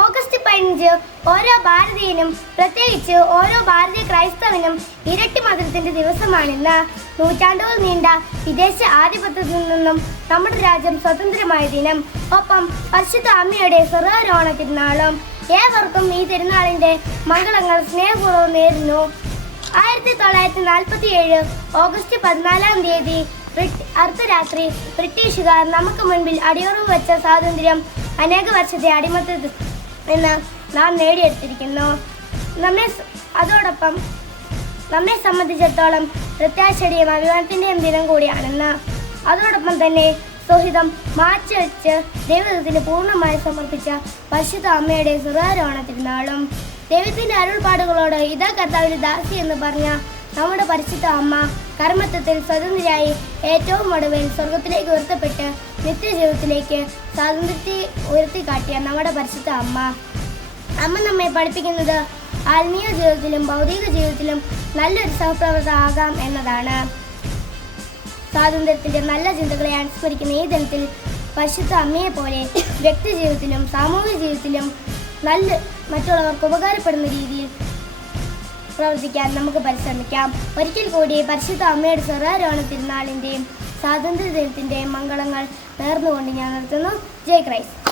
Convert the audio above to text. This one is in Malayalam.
ഓഗസ്റ്റ് 15 ഓരോ ഭാരതീയനും, പ്രത്യേകിച്ച് ഓരോ ഭാരതീയ ക്രൈസ്തവനും ഇരട്ടി മധുരത്തിന്റെ ദിവസമാണിന്ന്. നൂറ്റാണ്ടുകൾ നീണ്ട വിദേശ ആധിപത്യത്തിൽ നിന്നും നമ്മുടെ രാജ്യം സ്വതന്ത്രമായ ദിനം, ഒപ്പം പരിശുദ്ധ അമ്മയുടെ സ്വർഗ്ഗാരോഹണ തിരുനാളും. ഏവർക്കും ഈ തിരുനാളിന്റെ മംഗളങ്ങൾ സ്നേഹപൂർവ്വം നേരുന്നു. 1947 ഓഗസ്റ്റ് 14 അർദ്ധരാത്രി ബ്രിട്ടീഷുകാർ നമുക്ക് മുൻപിൽ അടിയുറവ് വെച്ച സ്വാതന്ത്ര്യം അനേക വർഷത്തെ അടിമത്തത്തിൽ നിന്ന് നാം നേടിയെടുത്തിരിക്കുന്നു. അതോടൊപ്പം നമ്മെ സംബന്ധിച്ചിടത്തോളം പ്രത്യാശയുടെയും അഭിമാനത്തിൻ്റെയും ദിനം കൂടിയാണെന്ന്. അതോടൊപ്പം തന്നെ സുഹിതം മാറ്റിവെച്ച് ദൈവത്തിന് പൂർണ്ണമായി സമർപ്പിച്ച പരിശുദ്ധ അമ്മയുടെ സ്വർഗ്ഗാരോഹണ തിരുനാളും. ദൈവത്തിൻ്റെ അരുൾപ്പാടുകളോട് ഇതാ കർത്താവിൻ്റെ ദാസി എന്ന് പറഞ്ഞ നമ്മുടെ പരിശുദ്ധ അമ്മ കർമ്മത്വത്തിൽ സ്വതന്ത്രയായി ഏറ്റവും ഒടുവിൽ സ്വർഗത്തിലേക്ക് ഉയർത്തപ്പെട്ട് നിത്യജീവിതത്തിലേക്ക് സ്വാതന്ത്ര്യത്തെ ഉയർത്തിക്കാട്ടിയ നമ്മുടെ പരിശുദ്ധ അമ്മ. അമ്മ നമ്മെ പഠിപ്പിക്കുന്നത് ആത്മീയ ജീവിതത്തിലും ഭൗതിക ജീവിതത്തിലും നല്ലൊരു സഹപ്രവർത്തക ആകാം എന്നതാണ്. സ്വാതന്ത്ര്യത്തിൻ്റെ നല്ല ചിന്തകളെ അനുസ്മരിക്കുന്ന ഈ ദിനത്തിൽ പരിശുദ്ധ അമ്മയെ പോലെ വ്യക്തി ജീവിതത്തിലും സാമൂഹിക ജീവിതത്തിലും മറ്റുള്ളവർക്ക് ഉപകാരപ്പെടുന്ന രീതിയിൽ പ്രവർത്തിക്കാൻ നമുക്ക് പരിശ്രമിക്കാം. ഒരിക്കൽ കൂടി പരിശുദ്ധ അമ്മയുടെ സ്വർഗ്ഗാരോഹണ തിരുനാളിൻ്റെയും സ്വാതന്ത്ര്യ ദിനത്തിൻ്റെയും മംഗളങ്ങൾ നേർന്നുകൊണ്ട് ഞാൻ നിർത്തുന്നു. ജയ് ക്രൈസ്റ്റ്.